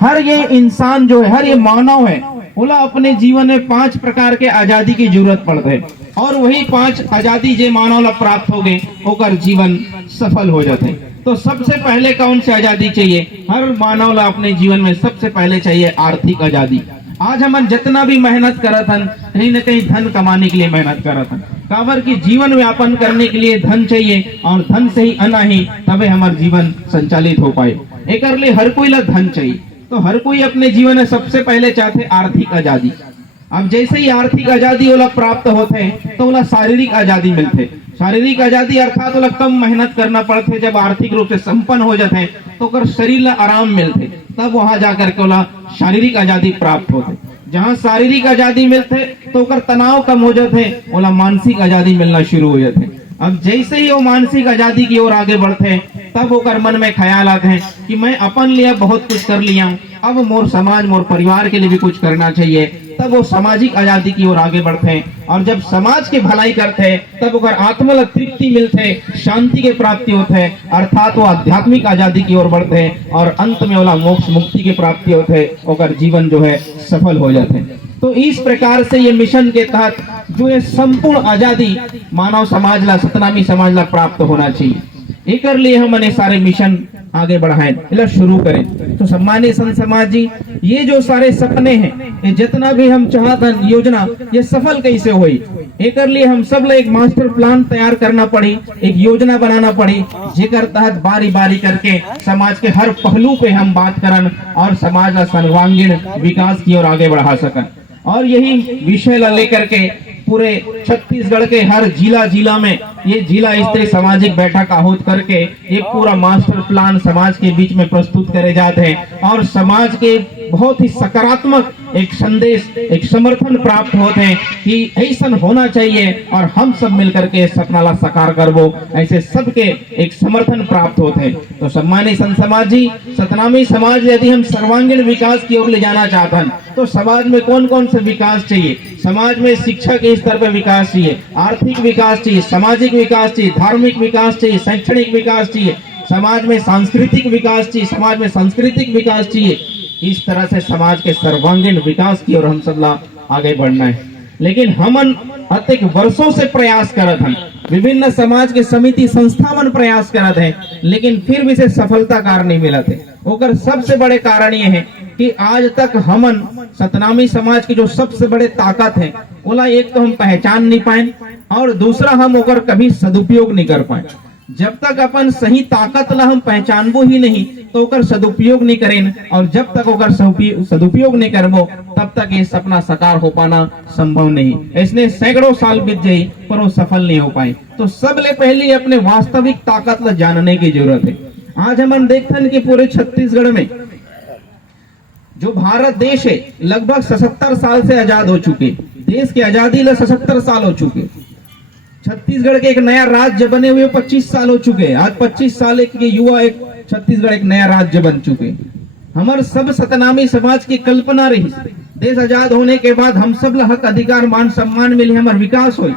हर ये इंसान जो है, हर ये मानव है, बोला अपने जीवन में 5 प्रकार के आजादी की जरूरत पड़ते है और वही 5 आजादी जे मानव ला प्राप्त हो गए होकर जीवन सफल हो जाते। तो सबसे पहले कौन सी आजादी चाहिए? हर मानव ला अपने जीवन में सबसे पहले चाहिए आर्थिक आजादी। आज हम जितना भी मेहनत करत हन, कहीं न कहीं धन कमाने के लिए मेहनत करत हन, काबर की जीवन व्यापन करने के लिए धन चाहिए और धन से ही अना ही तबे हमार जीवन संचालित हो पाए। एक लिए हर कोई ला धन चाहिए, तो हर कोई अपने जीवन में सबसे पहले चाहते आर्थिक आजादी। अब जैसे ही आर्थिक आजादी वाला प्राप्त होते तो वाला शारीरिक आजादी मिलते। शारीरिक आजादी अर्थात वाला कम मेहनत करना पड़ते। जब आर्थिक रूप से संपन्न हो जाते तो कर शरीर ला आराम मिलते, तब वहां जाकर के वाला शारीरिक आजादी प्राप्त होते। जहाँ शारीरिक आजादी मिलते तो कर तनाव कम हो जाते, वाला मानसिक आजादी मिलना शुरू हो जाते। अब जैसे ही वो मानसिक आजादी की ओर आगे बढ़ते तब होकर मन में ख्याल आते हैं कि मैं अपन लिए बहुत कुछ कर लिया हूँ, अब मोर समाज मोर परिवार के लिए भी कुछ करना चाहिए। तब वो सामाजिक आजादी की ओर आगे बढ़ते हैं और जब समाज की भलाई करते हैं तब ओकर आत्मा तृप्ति मिलते, शांति के प्राप्ति होते हैं, अर्थात वो आध्यात्मिक आजादी की ओर बढ़ते हैं और अंत में वाला मोक्ष मुक्ति की प्राप्ति होते हैं, ओकर जीवन जो है सफल हो जाते हैं। तो इस प्रकार से ये मिशन के तहत जो है संपूर्ण आजादी मानव समाज ला, सतनामी समाज ला प्राप्त होना चाहिए। एक लिए हमने सारे मिशन आगे बढ़ाए, इला शुरू करें। तो सम्मानित संत समाज जी, ये जो सारे सपने हैं, ये जितना भी हम चाहते योजना, ये सफल कैसे हुई? एक लिए हम सब एक मास्टर प्लान तैयार करना पड़ी, एक योजना बनाना पड़ी, जेकर तहत बारी बारी करके समाज के हर पहलू पे हम बात करन और समाज का सर्वांगीण विकास की ओर आगे बढ़ा सकन। और यही विषय ला लेकर के पूरे छत्तीसगढ़ के हर जिला में ये जिला स्तरीय सामाजिक बैठक आहूत करके एक पूरा मास्टर प्लान समाज के बीच में प्रस्तुत करे जाते हैं और समाज के बहुत ही सकारात्मक एक संदेश, एक समर्थन प्राप्त होते हैं कि ऐसा होना चाहिए और हम सब मिलकर के सपना ला साकार करबो, ऐसे सबके एक समर्थन प्राप्त होते हैं। तो सम्मानित संत समाज जी, सतनामी समाज यदि हम सर्वांगीण विकास की ओर ले जाना चाहते हैं तो समाज में कौन कौन से विकास चाहिए? समाज में शिक्षा के स्तर पर विकास चाहिए, आर्थिक विकास चाहिए, सामाजिक विकास चाहिए, धार्मिक विकास चाहिए, शैक्षणिक विकास चाहिए, समाज में सांस्कृतिक विकास चाहिए, समाज में सांस्कृतिक विकास चाहिए। इस तरह से समाज के सर्वांगीण विकास की ओर हम सब आगे बढ़ना है। लेकिन हमन अत्यधिक वर्षों से प्रयास करत हैं, विभिन्न समाज के समिति संस्था मन प्रयास करत हैं, लेकिन फिर भी से सफलता कार नहीं मिलत है। ओकर सबसे बड़े कारण ये है कि आज तक हमन सतनामी समाज की जो सबसे बड़े ताकत है, बोला एक तो हम पहचान नहीं पाए और दूसरा हम ओकर कभी सदुपयोग नहीं कर पाए। जब तक अपन सही ताकत ला हम पहचानबो ही नहीं तो ओकर सदुपयोग नहीं करें और जब तक ओकर सदुपयोग नहीं करबो तब तक ये सपना साकार हो पाना संभव नहीं। इसने सैकड़ों साल बीत जाए पर वो सफल नहीं हो पाए। तो सबले पहले अपने वास्तविक ताकत ला जानने की जरूरत है। आज हम देखते कि पूरे छत्तीसगढ़ में जो भारत देश है लगभग 77 साल से आजाद हो चुके, देश की आजादी ला 77 साल हो चुके। छत्तीसगढ़ के एक नया राज्य बने हुए 25 साल हो चुके। आज 25 साल के युवा एक छत्तीसगढ़ एक नया राज्य बन चुके। हमारे सब सतनामी समाज की कल्पना रही देश आजाद होने के बाद हम सब हक अधिकार मान सम्मान मिले, हमारे विकास हो,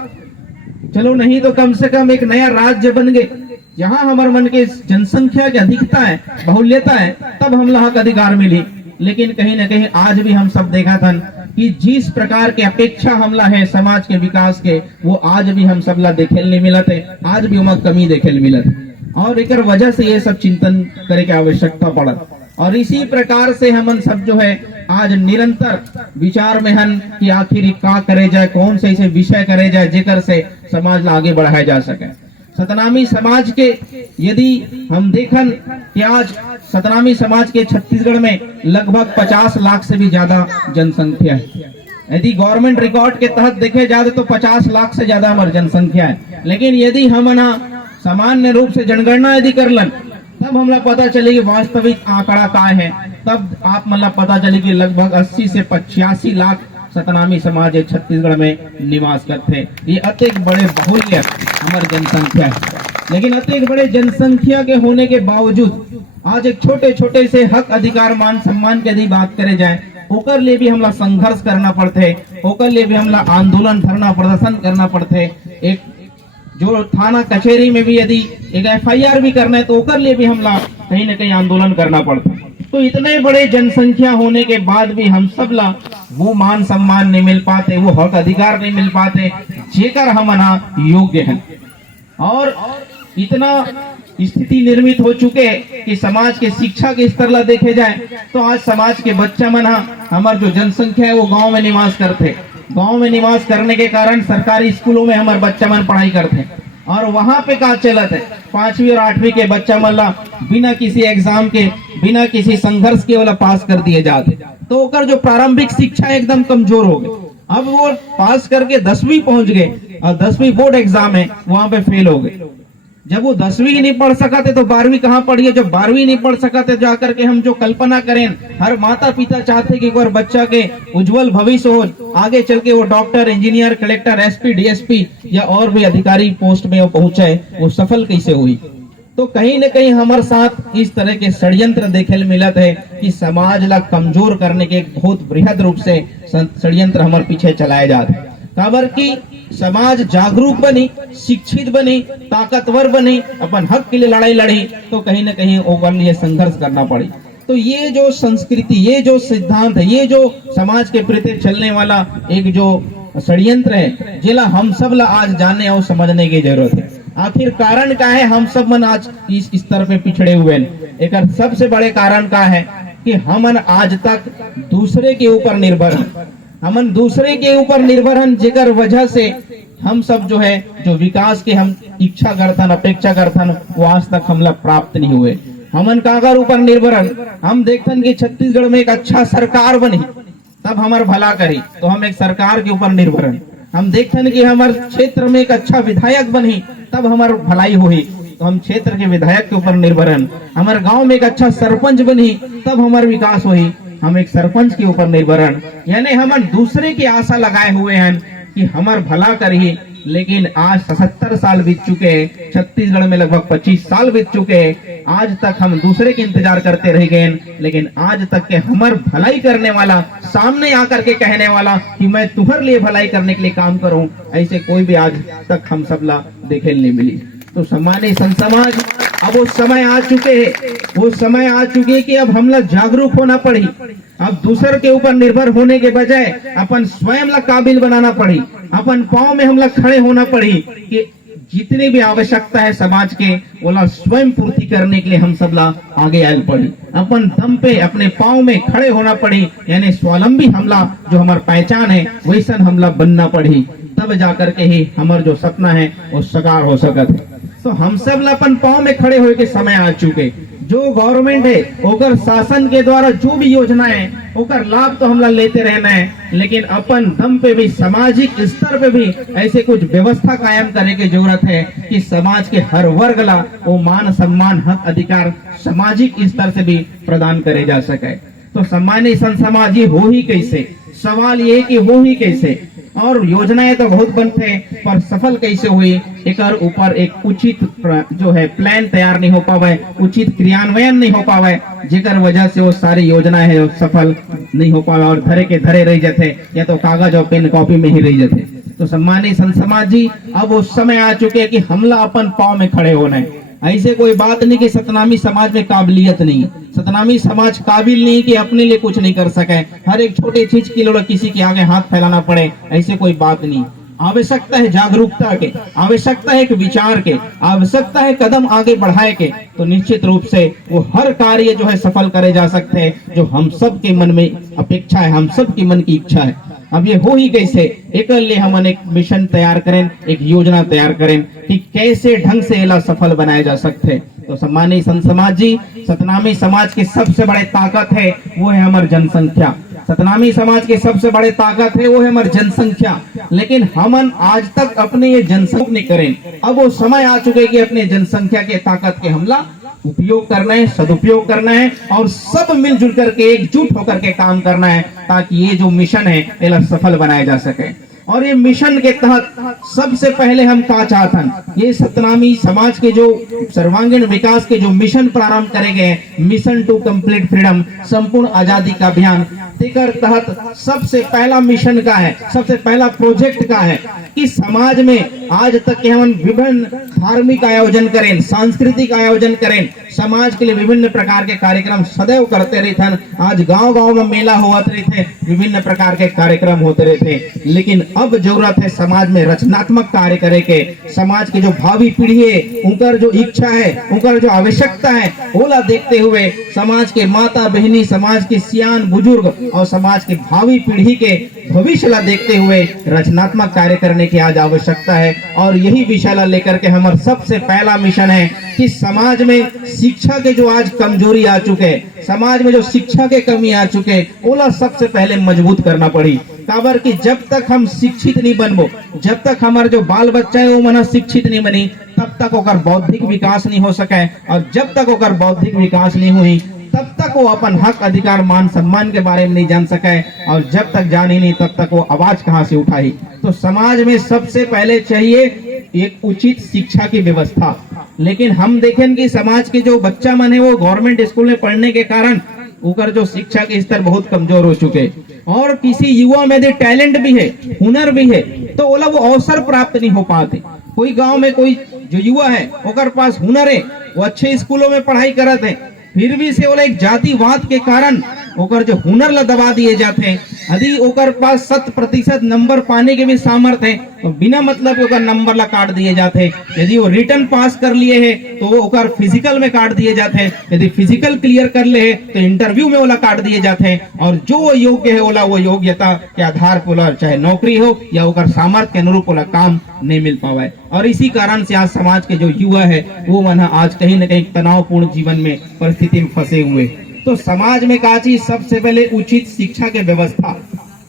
चलो नहीं तो कम से कम एक नया राज्य बन गए जहां हमारे मन के जनसंख्या की अधिकता है, बहुल्यता है, तब हम हक अधिकार मिली। लेकिन कहीं ना कहीं आज भी हम सब देखा था कि जिस प्रकार के अपेक्षा हमला है समाज के विकास के, वो आज भी हम सब ला देखे नहीं मिलत है, आज भी उमा कमी देखे मिलत है और एक वजह से ये सब चिंतन करे की आवश्यकता पड़त। और इसी प्रकार से हमन सब जो है आज निरंतर विचार में हन कि आखिर का करे जाए, कौन से ऐसे विषय करे जाए जेकर से समाज ला आगे बढ़ाया जा सके। सतनामी समाज के यदि हम देखन कि आज सतनामी समाज के छत्तीसगढ़ में लगभग 50 लाख से भी ज्यादा जनसंख्या है। यदि गवर्नमेंट रिकॉर्ड के तहत देखे जाए तो 50 लाख से ज्यादा हमारी जनसंख्या है। लेकिन यदि हम सामान्य रूप से जनगणना यदि कर लन तब हमें पता चले कि वास्तविक आंकड़ा क्या है, तब आप मतलब पता चले कि लगभग 80 से 85 लाख सतनामी समाज छत्तीसगढ़ में निवास करते हैं। ये अत्यधिक बड़े बहुल्य हमारी जनसंख्या है। लेकिन अत्यधिक बड़े जनसंख्या के होने के बावजूद आज एक छोटे छोटे से हक अधिकार मान सम्मान के यदि बात करे जाए, ओकर लिए भी हमला संघर्ष करना पड़ते, ओकर लिए भी हमला आंदोलन धरना प्रदर्शन करना पड़ते। एक जो थाना कचहरी में भी यदि एक FIR भी करना है तो ओकर लिए भी हमला कहीं न कहीं आंदोलन करना पड़ता है। तो इतने बड़े जनसंख्या होने के बाद भी हम सब ला वो मान सम्मान नहीं मिल पाते, वो हक अधिकार नहीं मिल पाते जेकर हम योग्य हैं। और इतना स्थिति निर्मित हो चुके कि समाज के शिक्षा के स्तर ला देखे जाए तो आज समाज के बच्चा मन हमार जो जनसंख्या है वो गांव में निवास करते। गांव में निवास करने के कारण सरकारी स्कूलों में हमारे बच्चा मन पढ़ाई करते और वहां पे का चलत है 5वीं और 8वीं के बच्चा मन ला बिना किसी एग्जाम के, बिना किसी संघर्ष के वाला पास कर दिए जाते। तो ओकर जो प्रारंभिक शिक्षा एकदम कमजोर हो गई। अब वो पास करके 10वीं पहुंच गए और 10वीं बोर्ड एग्जाम है वहां पे फेल हो गए। जब वो 10वीं ही नहीं पढ़ सका थे तो 12वीं कहाँ पढ़िए। जब 12वीं नहीं पढ़ सका थे जाकर के हम जो कल्पना करें, हर माता पिता चाहते कि एक बार बच्चा के उज्जवल भविष्य हो, आगे चल के वो doctor, engineer, collector, SP, DSP या और भी अधिकारी पोस्ट में वो पहुंचे, वो सफल कैसे हुई। तो कहीं न कहीं हमारे साथ इस तरह के षड्यंत्र देखे मिलत है कि समाज ला कमजोर करने के एक बहुत बृहद रूप से षड्यंत्र हमारे पीछे चलाए जाते हैं। काबर की समाज जागरूक बनी, शिक्षित बनी, ताकतवर बनी, अपन हक के लिए लड़ाई लड़ी तो कहीं न कहीं ओकर लिए संघर्ष करना पड़ी। तो ये जो संस्कृति, ये जो सिद्धांत है, ये जो समाज के प्रति चलने वाला एक जो षड्यंत्र है, जिला हम सब ला आज जानने और समझने की जरूरत है। आखिर कारण क्या है हम सब मन आज इस स्तर पे पिछड़े हुए हैं। एक सबसे बड़े कारण क्या है कि हमन आज तक दूसरे के ऊपर निर्भर हैं। हमन दूसरे के ऊपर निर्भर हैं जेकर वजह से हम सब जो है जो विकास के हम इच्छा करथन, अपेक्षा करथन, वो आज तक हमला प्राप्त नहीं हुए। हमन कागर ऊपर निर्भर हैं, हम देखथन कि छत्तीसगढ़ में एक अच्छा सरकार बनी तब हमार भला करी तो हम एक सरकार के ऊपर निर्भर हैं। हम देखथन कि हमारे क्षेत्र में एक अच्छा विधायक बनी तब हमार भलाई हुई तो हम क्षेत्र के विधायक के ऊपर निर्भर हैं। हमारे गांव में एक अच्छा सरपंच बनी तब हमारा विकास हुई, हम एक सरपंच के ऊपर निर्भर हैं। यानी हम दूसरे की आशा लगाए हुए हैं कि हमार भला करिए। लेकिन आज 77 साल बीत चुके, छत्तीसगढ़ में लगभग 25 साल बीत चुके, आज तक हम दूसरे के इंतजार करते रह गए। लेकिन आज तक के हमार भलाई करने वाला, सामने आकर के कहने वाला कि मैं तुम्हारे लिए भलाई करने के लिए काम करूं, ऐसे कोई भी आज तक हम सब ला देखे नहीं मिली। तो सम्मानित संत समाज, अब वो समय आ चुके हैं, वो समय आ चुके कि अब हम लोग जागरूक होना पड़ी। अब दूसरे के ऊपर निर्भर होने के बजाय अपन स्वयं ला काबिल बनाना पड़ी, अपन पांव में हम लोग खड़े होना पड़ी कि जितनी भी आवश्यकता है समाज के वो स्वयं पूर्ति करने के लिए हम सब ला आगे आयल पड़ी। अपन दम पे अपने पांव में खड़े होना पड़ी, यानी स्वावलंबी हमला जो हमारी पहचान है वैसन हमला बनना पड़ी, तब जाकर के ही हमारा जो सपना है वो साकार हो सकत है। तो हम सब अपन पांव में खड़े होए के समय आ चुके। जो गवर्नमेंट है ओकर शासन के द्वारा जो भी योजना है ओकर लाभ तो हम लेते रहना है, लेकिन अपन दम पे भी सामाजिक स्तर पे भी ऐसे कुछ व्यवस्था कायम करने की जरूरत है कि समाज के हर वर्ग ला वो मान सम्मान, हक अधिकार सामाजिक स्तर से भी प्रदान करे जा सके। तो सम्मानित संत समाज ये हो ही कैसे, सवाल ये कि हो ही कैसे। और योजनाएं तो बहुत बनते हैं पर सफल कैसे हुई, एक ऊपर एक उचित जो है प्लान तैयार नहीं हो पावे, उचित क्रियान्वयन नहीं हो पावे, जेकर वजह से वो सारी योजना है सफल नहीं हो पावे और धरे के धरे रह जाते या तो कागज और पेन कॉपी में ही रह जाते। तो सम्मानित संत समाज जी, अब वो समय आ चुके कि हमला अपन पांव में खड़े होना है। ऐसे कोई बात नहीं कि सतनामी समाज में काबिलियत नहीं, सतनामी समाज काबिल नहीं कि अपने लिए कुछ नहीं कर सके, हर एक छोटे चीज के लिए किसी के आगे हाथ फैलाना पड़े, ऐसे कोई बात नहीं। आवश्यकता है जागरूकता के, आवश्यकता है विचार के, आवश्यकता है कदम आगे बढ़ाए के, तो निश्चित रूप से वो हर कार्य जो है सफल करे जा सकते हैं जो हम सब के मन में अपेक्षा है, हम सब के मन की इच्छा है। अब ये हो ही कैसे, एक लिए हम एक मिशन तैयार करें, एक योजना तैयार करें कि कैसे ढंग से इला सफल बनाए जा सकते हैं। तो सम्मानित संत समाज जी, सतनामी समाज की सबसे बड़ी ताकत है वो है हमारी जनसंख्या। सतनामी समाज के सबसे बड़े ताकत है वो है हमारी जनसंख्या, लेकिन हमन आज तक अपने ये जनसंख्या नहीं करें। अब वो समय आ चुके कि अपने जनसंख्या के ताकत के हमला उपयोग करना है, सदुपयोग करना है और सब मिलजुल करके एकजुट होकर के काम करना है ताकि ये जो मिशन है ये सफल बनाया जा सके। और ये मिशन के तहत सबसे पहले हम क्या चाहतन, ये सतनामी समाज के जो सर्वांगीण विकास के जो मिशन प्रारंभ करे गए, मिशन टू कंप्लीट फ्रीडम, संपूर्ण आजादी का अभियान, तेकर तहत सबसे पहला मिशन का है, सबसे पहला प्रोजेक्ट का है कि समाज में आज तक के हम विभिन्न धार्मिक आयोजन करें, सांस्कृतिक आयोजन करें, समाज के लिए विभिन्न प्रकार के कार्यक्रम सदैव करते रहते हैं। आज गांव गांव में मेला होते रहते, विभिन्न प्रकार के कार्यक्रम होते रहते, लेकिन अब जरूरत है समाज में रचनात्मक कार्य करे के। समाज की जो भावी पीढ़ी है, उनकर जो इच्छा है, उनकर जो आवश्यकता है, ओला देखते हुए समाज के माता बहनी, समाज के सियान बुजुर्ग और समाज के भावी पीढ़ी के भविष्य ला देखते हुए रचनात्मक कार्य करने की आज आवश्यकता है। और यही विषय ला लेकर के हमारा सबसे पहला मिशन है कि समाज में शिक्षा के जो आज कमजोरी आ चुके, समाज में जो शिक्षा के कमी आ चुके, ओला सबसे पहले मजबूत करना पड़ी। काबर कि जब तक हम शिक्षित नहीं बनबो, जब तक हमारे जो बाल बच्चा है वो मना शिक्षित नहीं बनी, तब तक ओकर बौद्धिक विकास नहीं हो सके। और जब तक ओकर बौद्धिक विकास नहीं हुई, तब तक वो अपन हक अधिकार मान सम्मान के बारे में नहीं जान सके। और जब तक जाने नहीं, तब तक वो आवाज कहाँ से उठाई। तो समाज में सबसे पहले चाहिए एक उचित शिक्षा की व्यवस्था। लेकिन हम देखें कि समाज के जो बच्चा मन है वो गवर्नमेंट स्कूल में पढ़ने के कारण उनका जो शिक्षा के स्तर बहुत कमजोर हो चुके। और किसी युवा में यदि टैलेंट भी है, हुनर भी है, तो ओला वो अवसर प्राप्त नहीं हो पाते। कोई गांव में कोई जो युवा है ओकर पास हुनर है, वो अच्छे स्कूलों में पढ़ाई करते हैं, फिर भी से ओला एक जातिवाद के कारण ओकर जो हुनर ला दबा दिए जाते हैं। यदि ओकर पास 100% नंबर पाने के भी सामर्थ्य है, तो बिना मतलब ओकर नंबर ला काट दिए जाते हैं। यदि वो रिटर्न पास कर लिए है तो वो ओकर फिजिकल में काट दिए जाते हैं। यदि फिजिकल क्लियर कर ले है तो इंटरव्यू में ओला काट दिए जाते हैं। और जो वो योग्य है ओला वो योग्यता के आधार पर ओला चाहे नौकरी हो या ओकर सामर्थ्य के अनुरूप ओला काम नहीं मिल पावा। और इसी कारण से आज समाज के जो युवा है वो मन आज कहीं न कहीं तनावपूर्ण जीवन में परिस्थिति में फंसे हुए। तो समाज में का चीज सबसे पहले उचित शिक्षा के व्यवस्था।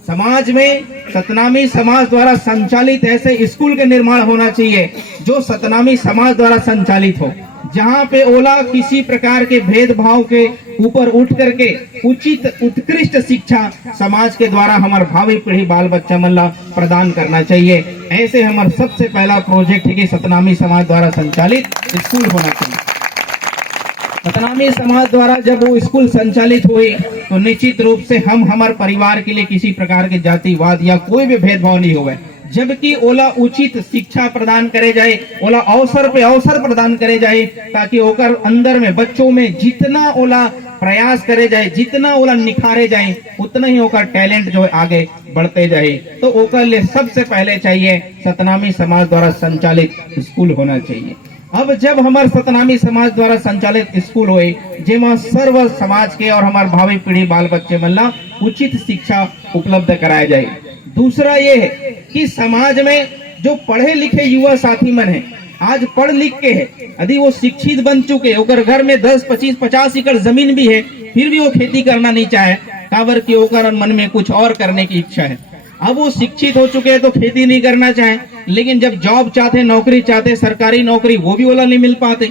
समाज में सतनामी समाज द्वारा संचालित ऐसे स्कूल के निर्माण होना चाहिए जो सतनामी समाज द्वारा संचालित हो, जहाँ पे ओला किसी प्रकार के भेदभाव के ऊपर उठ करके उचित उत्कृष्ट शिक्षा समाज के द्वारा हमारे भावी पीढ़ी बाल बच्चा मल्ला प्रदान करना चाहिए। ऐसे हमारा सबसे पहला प्रोजेक्ट है कि सतनामी समाज द्वारा संचालित स्कूल होना चाहिए। सतनामी समाज द्वारा जब वो स्कूल संचालित हुए तो निश्चित रूप से हम हमारे परिवार के लिए किसी प्रकार के जातिवाद या कोई भी भेदभाव नहीं हुए, जबकि ओला उचित शिक्षा प्रदान करे जाए, ओला अवसर पे अवसर प्रदान करे जाए, ताकि ओकर अंदर में बच्चों में जितना ओला प्रयास करे जाए, जितना ओला निखारे जाए, उतना ही ओकर टैलेंट जो है आगे बढ़ते जाए। तो ओकर लिए सबसे पहले चाहिए सतनामी समाज द्वारा संचालित स्कूल होना चाहिए। अब जब हमारे सतनामी समाज द्वारा संचालित स्कूल हुए, जेमा सर्व समाज के और हमारे भावी पीढ़ी बाल बच्चे मल्ला उचित शिक्षा उपलब्ध कराया जाए। दूसरा ये है कि समाज में जो पढ़े लिखे युवा साथी मन है, आज पढ़ लिख के है, यदि वो शिक्षित बन चुके, ओकर घर में 10, 25, 50 एकड़ जमीन भी है, फिर भी वो खेती करना नहीं चाहे, काबर कि ओकर मन में कुछ और करने की इच्छा है। अब वो शिक्षित हो चुके हैं तो खेती नहीं करना चाहे, लेकिन जब जॉब चाहते, नौकरी चाहते, सरकारी नौकरी, वो भी ओला नहीं मिल पाते।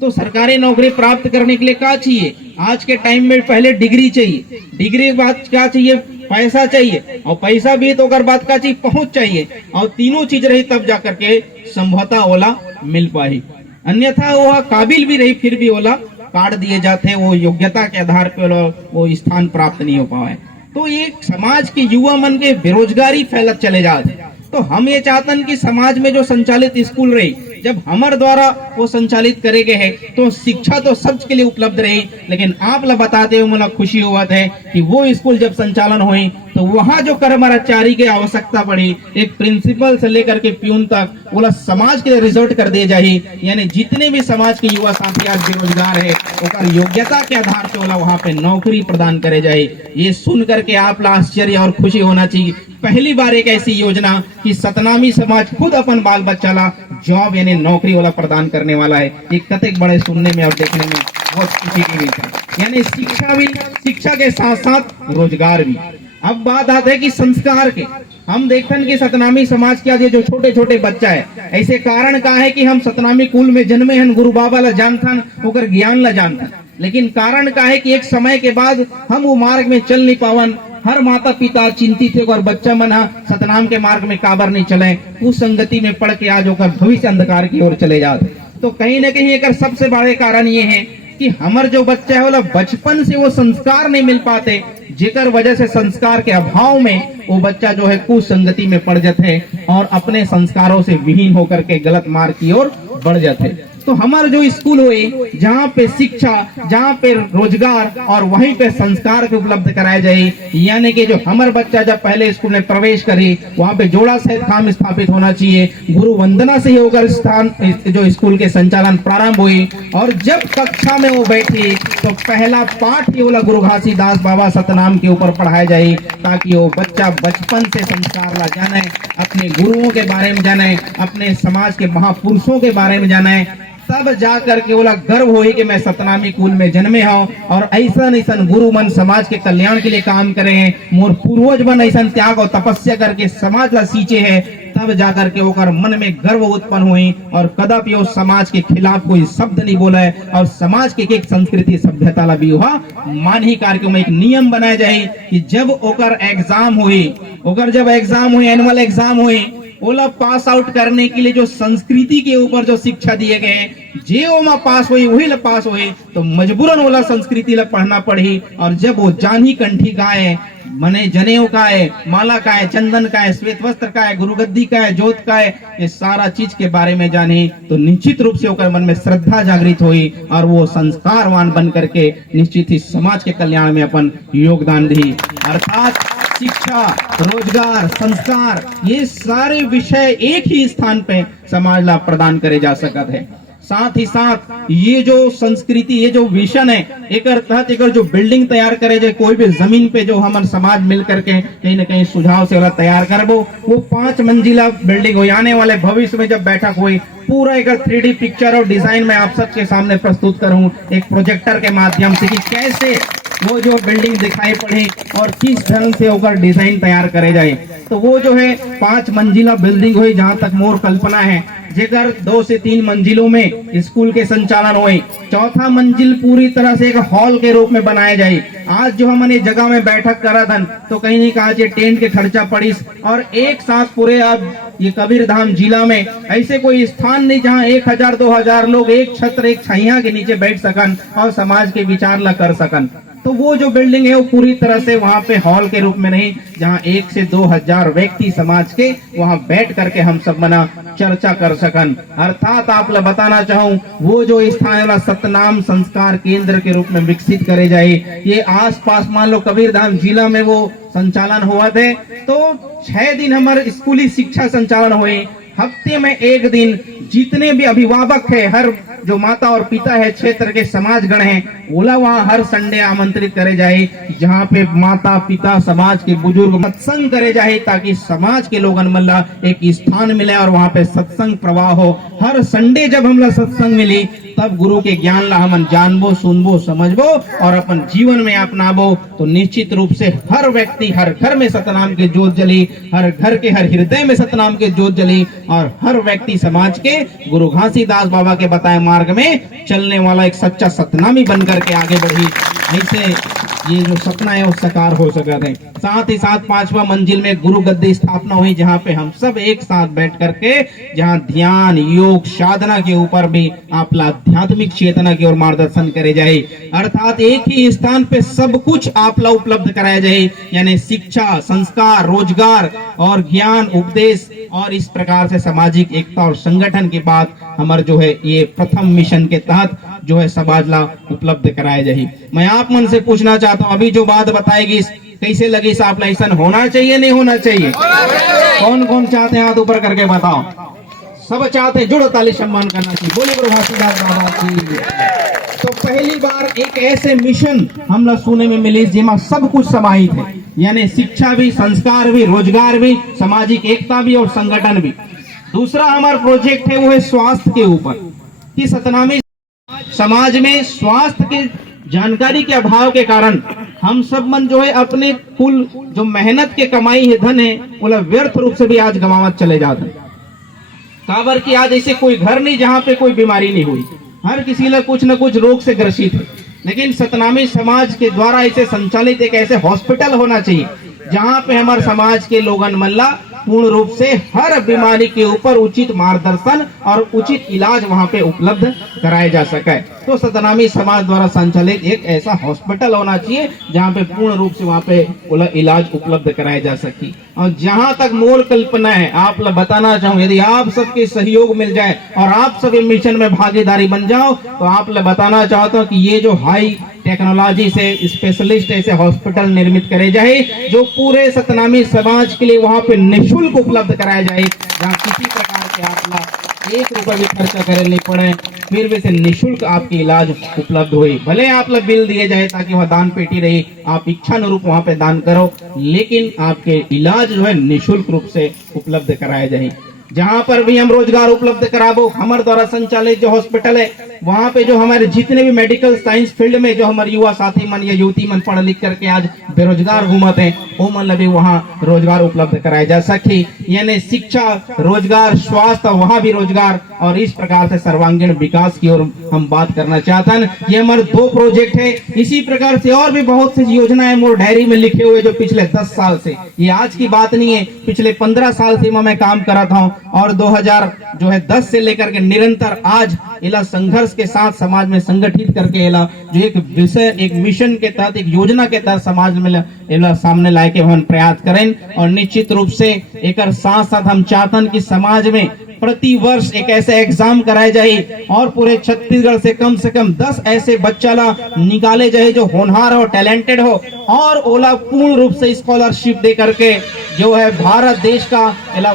तो सरकारी नौकरी प्राप्त करने के लिए क्या चाहिए? आज के टाइम में पहले डिग्री चाहिए, डिग्री के बाद क्या चाहिए? पैसा चाहिए, और पैसा भी तो अगर बात का चाहिए, पहुंच चाहिए, और तीनों चीज रही तब जाकर के संभवतः ओला मिल पाई। अन्यथा वह काबिल भी रही फिर भी ओला काट दिए जाते, वो योग्यता के आधार पर वो स्थान प्राप्त नहीं हो पाए। तो ये समाज के युवा मन के बेरोजगारी फैलत चले जाते। तो हम ये चाहते हैं कि समाज में जो संचालित स्कूल रही, जब हमारे द्वारा वो संचालित करे गए है, तो शिक्षा तो सबके लिए उपलब्ध रही। लेकिन आप ला बताते हुए मुझे खुशी हुआ है कि वो स्कूल जब संचालन हुई तो वहाँ जो कर्मचारी की आवश्यकता पड़ी, एक प्रिंसिपल से लेकर के प्यून तक, वो समाज के लिए रिजल्ट कर दिए जाए। यानी जितने भी समाज के युवा साथी आज बेरोजगार है, उनका योग्यता के आधार पे वाला वहाँ पे नौकरी प्रदान करे जाए। ये सुन करके आप ला आश्चर्य और खुशी होना चाहिए। पहली बार एक ऐसी योजना कि सतनामी समाज खुद अपन बाल बच्चा ला जॉब यानी नौकरी वाला प्रदान करने वाला है। एक कतक बड़े सुनने में और देखने में बहुत खुशी की बात है। यानी शिक्षा भी, शिक्षा के साथ साथ रोजगार भी। अब बात आती है कि संस्कार के, हम देखते हैं कि सतनामी समाज के आज जो छोटे छोटे बच्चा है, ऐसे कारण का है कि हम सतनामी कुल में जन्मे हैं, गुरु बाबा ला जानथन, ओकर ज्ञान ला जानथन, लेकिन कारण का है कि एक समय के बाद हम वो मार्ग में चल नहीं पावन। हर माता पिता चिंतित थे और बच्चा मन सतनाम के मार्ग में काबर नहीं चले, उस संगति में पढ़ के आज होकर भविष्य अंधकार की ओर चले जाते। तो कहीं न कहीं एक सबसे बड़े कारण ये है कि हमारे जो बच्चा है वो बचपन से वो संस्कार नहीं मिल पाते, जेकर वजह से संस्कार के अभाव में वो बच्चा जो है कुसंगति में पड़ जाते हैं और अपने संस्कारों से विहीन होकर के गलत मार्ग की ओर बढ़ जाते हैं। तो हमारे जो स्कूल हुए जहाँ पे शिक्षा, जहाँ पे रोजगार और वहीं पे संस्कार के उपलब्ध कराए जाए, यानी कि जो हमारे बच्चा जब पहले स्कूल में प्रवेश करे वहाँ पे जोड़ा सहित काम स्थापित होना चाहिए। गुरु वंदना से ही होकर स्थान जो स्कूल के संचालन प्रारंभ हुई और जब कक्षा में वो बैठे तो पहला पाठ ही बोला गुरु घासीदास बाबा सतनाम के ऊपर पढ़ाया जाए, ताकि वो बच्चा बचपन से संस्कार ला जाने, अपने गुरुओं के बारे में जाने, अपने समाज के महापुरुषों के बारे में जाने, तब जाकर के बोला गर्व होई कि मैं सतनामी कुल में जन्मे हूँ और ऐसा ऐसा गुरु मन समाज के कल्याण के लिए काम करे हैं, मोर पूर्वज मन ऐसा त्याग और तपस्या करके समाज ला सींचे है, तब जाकर के होकर मन में गर्व उत्पन्न हुई और कदापि वो समाज के खिलाफ कोई शब्द नहीं बोला है और समाज के एक संस्कृति सभ्यता ला भी हुआ मान ही कार्यक्रम एक नियम बनाया जाए कि जब ओकर एग्जाम हुई, ओकर जब एग्जाम हुई, एनुअल एग्जाम हुई, ओला पास आउट करने के लिए जो संस्कृति के ऊपर जो शिक्षा दिए गए, जे ओमा पास हुई वही ला पास हुई, तो मजबूरन ओला संस्कृति ला पढ़ना पड़ी। और जब वो जानी कंठी का है, मने जनेऊ का है, माला का है, चंदन का है, श्वेत वस्त्र का है, गुरुगद्दी का है, जोत का है, ये सारा चीज के बारे में जाने तो निश्चित रूप से ओकर मन में श्रद्धा जागृत हुई और वो संस्कारवान बन करके निश्चित ही समाज के कल्याण में अपन योगदान दी। अर्थात शिक्षा, रोजगार, संस्कार, ये सारे विषय एक ही स्थान पे समाज ला प्रदान करे जा सकते हैं। साथ ही साथ ये जो संस्कृति, ये जो विजन है, एक तहत एक जो बिल्डिंग तैयार करे जाए, कोई भी जमीन पे जो हमारे समाज मिल करके कहीं न कहीं सुझाव से वाला तैयार करबो, वो 5 मंजिला बिल्डिंग हो। आने वाले भविष्य में जब बैठक हुई पूरा एक 3D पिक्चर और डिजाइन मैं आप सबके सामने प्रस्तुत करूं एक प्रोजेक्टर के माध्यम से कि कैसे वो जो बिल्डिंग दिखाई पड़े और किस ढंग से होकर डिजाइन तैयार करे जाए। तो वो जो है 5 मंजिला बिल्डिंग हुई, जहां तक मोर कल्पना है, जेकर 2 से 3 मंजिलों में स्कूल के संचालन हुए। चौथा मंजिल पूरी तरह से एक हॉल के रूप में बनाया जाए। आज जो हमने जगह में बैठक करा था तो कहीं नहीं कहा टेंट के खर्चा पड़ी और एक साथ पूरे अब ये कबीरधाम जिला में ऐसे कोई स्थान नहीं जहां 1000-2000 लोग एक छत्र एक छाया के नीचे बैठ सकन और समाज के विचार ला कर सकन। तो वो जो बिल्डिंग है वो पूरी तरह से वहां पे हॉल के रूप में नहीं, जहां 1 से 2000 व्यक्ति समाज के वहां बैठ करके हम सब मना चर्चा कर सकन। अर्थात आप ला बताना चाहूं वो जो स्थान वाला सतनाम संस्कार केंद्र के रूप में विकसित करे जाए। ये आसपास मान लो कबीरधाम जिला में वो संचालन हुआ थे तो 6 दिन हमारे स्कूली शिक्षा संचालन हुए। हफ्ते में 1 दिन जितने भी अभिभावक है, हर जो माता और पिता है, क्षेत्र के समाजगण हैं, बोला वहाँ हर संडे आमंत्रित करे जाए, जहाँ पे माता पिता समाज के बुजुर्ग सत्संग करे जाए, ताकि समाज के लोगन मल्ला एक स्थान मिले और वहाँ पे सत्संग प्रवाह हो। हर संडे जब हमला सत्संग मिली तब गुरु के ज्ञान ला हम जानबो, सुनबो, समझबो और अपन जीवन में अपनाबो, तो निश्चित रूप से हर व्यक्ति, हर घर में सतनाम के ज्योत जली, हर घर के हर हृदय में सतनाम के ज्योत जली और हर व्यक्ति समाज के गुरु घासीदास बाबा के बताए मार्ग में चलने वाला एक सच्चा सतनामी बन करके आगे बढ़ी। ऐसे ये जो सपना है वो साकार हो सका है। साथ ही साथ 5वां मंजिल में गुरु गद्दी स्थापना हुई, जहाँ पे हम सब एक साथ बैठ करके जहाँ ध्यान, योग, साधना के ऊपर भी आप आध्यात्मिक चेतना की ओर मार्गदर्शन करे जाए। अर्थात एक ही स्थान पे सब कुछ आप ला उपलब्ध कराया जाए, यानी शिक्षा, संस्कार, रोजगार और ज्ञान, उपदेश और इस प्रकार से सामाजिक एकता और संगठन के बाद हमारे जो है ये प्रथम मिशन के तहत जो है समाज ला उपलब्ध कराया जाए। मैं आप मन से पूछना चाहता हूँ, अभी जो बात बताएगी कैसे लगी, साफ लाइसन होना चाहिए नहीं होना चाहिए? कौन कौन चाहते हैं हाथ ऊपर करके बताओ। सब चाहते हैं, जुड़ो ताली सम्मान करना चाहिए। बोले गुरु घासीदास बाबा की। तो पहली बार एक ऐसे मिशन हम लोग सुनने में मिले जिसमें सब कुछ समाहित है, यानी शिक्षा भी, संस्कार भी, रोजगार भी, सामाजिक एकता भी और संगठन भी। दूसरा हमारा प्रोजेक्ट है वो है स्वास्थ्य के ऊपर, कि सतनामी समाज में स्वास्थ्य के जानकारी के अभाव के कारण हम सब मन जो है अपने कुल जो मेहनत के कमाई है, धन है, वो व्यर्थ रूप से भी आज गंवावत चले जाते हैं। काबर की आज ऐसे कोई घर नहीं जहाँ पे कोई बीमारी नहीं हुई, हर किसी ला कुछ न कुछ रोग से ग्रसित है। लेकिन सतनामी समाज के द्वारा ऐसे संचालित एक ऐसे हॉस्पिटल होना चाहिए जहाँ पे हमारे समाज के लोगन मल्ला पूर्ण रूप से हर बीमारी के ऊपर उचित मार्गदर्शन और उचित इलाज वहाँ पे उपलब्ध कराया जा सके। तो सतनामी समाज द्वारा संचालित एक ऐसा हॉस्पिटल होना चाहिए जहाँ पे पूर्ण रूप से वहाँ पे इलाज उपलब्ध कराया जा सके। और जहाँ तक मूल कल्पना है, आप बताना चाहूँ, यदि आप सबके सहयोग मिल जाए और आप सभी मिशन में भागीदारी बन जाओ, तो आप बताना चाहता हूँ कि ये जो हाई टेक्नोलॉजी से स्पेशलिस्ट ऐसे हॉस्पिटल निर्मित करे जाए जो पूरे सतनामी समाज के लिए वहां पे निःशुल्क उपलब्ध कराया जाए, जहाँ किसी प्रकार के आप 1 रुपए भी खर्चा करे नहीं पड़े, फिर भी से निःशुल्क आपकी इलाज उपलब्ध हुई। भले आप बिल दिए जाए ताकि वह दान पेटी रही, आप इच्छा अनुरूप वहां पे दान करो, लेकिन आपके इलाज जो है निःशुल्क रूप से उपलब्ध कराया जाए। जहां पर भी हम रोजगार उपलब्ध कराबो, हमारे द्वारा संचालित जो हॉस्पिटल है वहां पे जो हमारे जितने भी मेडिकल साइंस फील्ड में जो हमारे युवा साथी मन या युवती मन पढ़ लिख करके आज बेरोजगार घूमते हैं, वो मन भी वहां रोजगार उपलब्ध कराया जा सके। यानी शिक्षा, रोजगार, स्वास्थ्य, वहां भी रोजगार, और इस प्रकार से सर्वांगीण विकास की ओर हम बात करना चाहते हैं। ये हमारे 2 प्रोजेक्ट है। इसी प्रकार से और भी बहुत सी योजनाएं मोर डायरी में लिखे हुए जो पिछले 10 साल से, ये आज की बात नहीं है, पिछले 15 साल से मैं काम कर रहा हूँ, और 2010 से लेकर के निरंतर आज इला संघर्ष के साथ समाज में संगठित करके इला जो एक विषय, एक मिशन के तहत, एक योजना के तहत समाज में इला सामने लाए के हम प्रयास करें। और निश्चित रूप से एक साथ साथ हम चाहते कि समाज में प्रति वर्ष एक ऐसे एग्जाम कराए जाए और पूरे छत्तीसगढ़ से कम 10 ऐसे बच्चा ला निकाले जाए जो होनहार हो, टैलेंटेड हो, और ओला पूर्ण रूप से स्कॉलरशिप दे करके जो है भारत देश का,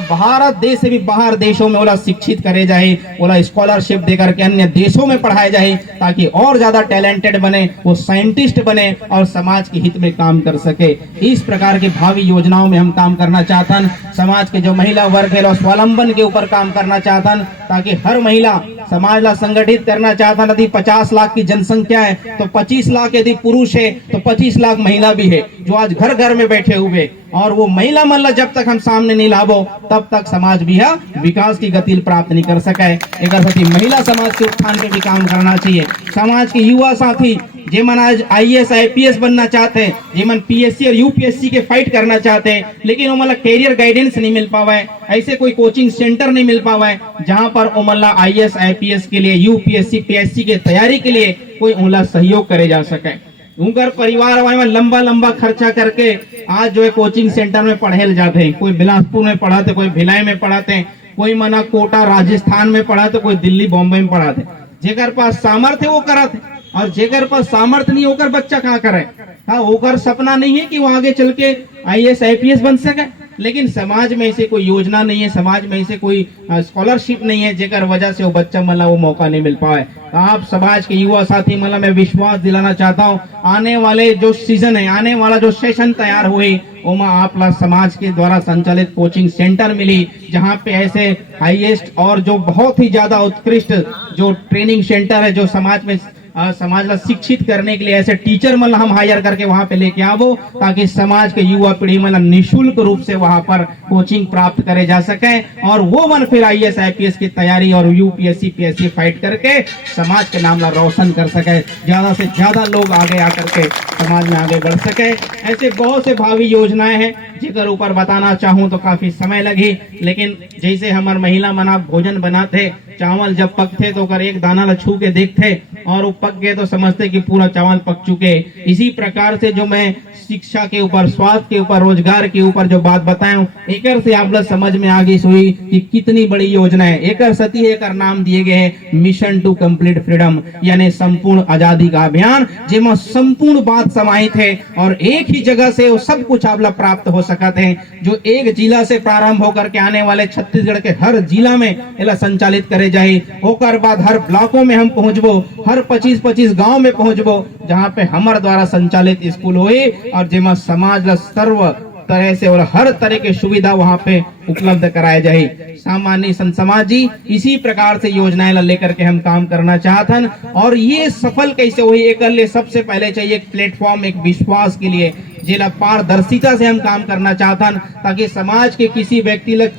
भारत देश से भी बाहर देशों में ओला शिक्षित करे जाए, ओला स्कॉलरशिप दे करके अन्य देशों में पढ़ाए जाए, ताकि और ज्यादा टैलेंटेड बने, वो साइंटिस्ट बने और समाज के हित में काम कर सके। इस प्रकार की भावी योजनाओं में हम काम करना चाहते हैं। समाज के जो महिला वर्ग है स्वावलंबन के ऊपर काम करना चाहता हूं, ताकि हर महिला समाज ला संगठित करना चाहता। यदि 50 लाख की जनसंख्या है तो 25 लाख यदि पुरुष है तो 25 लाख महिला भी है, जो आज घर घर में बैठे हुए, और वो महिला मन जब तक हम सामने नहीं लाबो तब तक समाज भी विकास की गति प्राप्त नहीं कर सके। एक महिला समाज के उत्थान पे भी काम करना चाहिए। समाज के युवा साथी जेमन आज IAS IPS बनना चाहते हैं, जेमन PSC और UPSC के फाइट करना चाहते हैं, लेकिन वो मतलब कैरियर गाइडेंस नहीं मिल पावा है, ऐसे कोई कोचिंग सेंटर नहीं मिल पावा है जहां पर उमला IAS IPS के लिए, UPSC PSC के तैयारी के लिए कोई उमला सहयोग करे जा सके। उनका परिवार में लंबा खर्चा करके आज जो है कोचिंग सेंटर में पढ़े जाते हैं, कोई बिलासपुर में पढ़ाते, कोई भिलाई में पढ़ाते हैं, कोई मना कोटा राजस्थान में पढ़ाते, कोई दिल्ली बॉम्बे में पढ़ाते। जेकर पास सामर्थ्य वो कराते, और जेकर पास सामर्थ्य नहीं होकर बच्चा कहाँ करे। हाँ, होकर सपना नहीं है कि वो आगे चल के IAS IPS बन सके, लेकिन समाज में ऐसे कोई योजना नहीं है, समाज में ऐसे कोई स्कॉलरशिप नहीं है, जेकर वजह से वो बच्चा मतलब वो मौका नहीं मिल पाए। तो आप समाज के युवा साथी मतलब मैं विश्वास दिलाना चाहता हूँ, आने वाले जो सीजन है, आने वाला जो सेशन तैयार हुई, ओमा आप समाज के द्वारा संचालित कोचिंग सेंटर मिली, जहाँ पे ऐसे हाईएस्ट और जो बहुत ही ज्यादा उत्कृष्ट जो ट्रेनिंग सेंटर है, जो समाज में समाज ला शिक्षित करने के लिए ऐसे टीचर मतलब हम हायर करके वहां पे लेके आवो, ताकि समाज के युवा पीढ़ी मतलब निःशुल्क रूप से वहां पर कोचिंग प्राप्त करे जा सके, और वो मन फिर IAS IPS की तैयारी और UPSC PSC फाइट करके समाज के नाम ला रोशन कर सके, ज्यादा से ज्यादा लोग आगे आकर के समाज में आगे बढ़ सके। ऐसे बहुत से भावी योजनाएं हैं जिनके ऊपर बताना चाहूँ तो काफी समय लगी, लेकिन जैसे हमारे महिला मना भोजन बनाते, चावल जब पकते तो कर एक दाना ला छू के देखते, और वो पक गए तो समझते कि पूरा चावल पक चुके। इसी प्रकार से जो मैं शिक्षा के ऊपर, स्वास्थ्य के ऊपर, रोजगार के ऊपर जो बात बताया, एकर से आप लोग समझ में आ गई हुई कि कितनी बड़ी योजना है। एकर सती एकर नाम दिए गए हैं मिशन टू कंप्लीट फ्रीडम, यानी संपूर्ण आजादी का अभियान, जिसमें संपूर्ण बात समाहित है, और एक ही जगह से वो सब कुछ आप लोग प्राप्त हो सकते हैं, जो एक जिला से प्रारंभ होकर के आने वाले छत्तीसगढ़ के हर जिला में इला संचालित करे जाए। ओकर बाद हर ब्लॉकों में हम पहुंचबो, हर 25-25 गांव में पहुंचबो, जहां पे हमारे द्वारा संचालित स्कूल हुए, और जेमा समाज ला सर्व तरह से और हर तरह की सुविधा वहां पे उपलब्ध कराए जाए। सामान्य समाजी इसी प्रकार से योजनाएं लेकर के हम काम करना चाहते हैं, और ये सफल कैसे हुई, एक लिए सबसे पहले चाहिए एक प्लेटफॉर्म, एक विश्वास के लिए जिला पारदर्शिता से हम काम करना चाहते हैं, ताकि समाज के किसी व्यक्ति